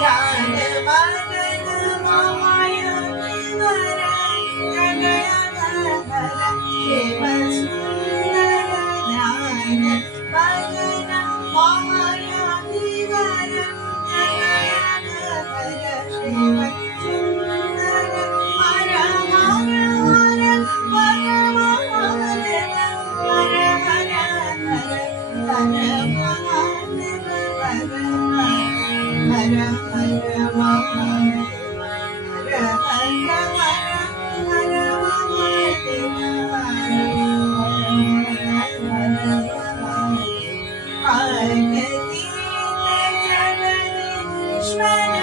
ध्यान मगन माया विवर जगयधर शिव सुंदर ध्यान मगन माया विवर जगयधर शिव सुंदर हर हर हर महादेव हर हर हर हर महादेव हर हर हर महादेव हर हर हर हर महादेव हर हर महादेव पार्वती जननी ईश्वर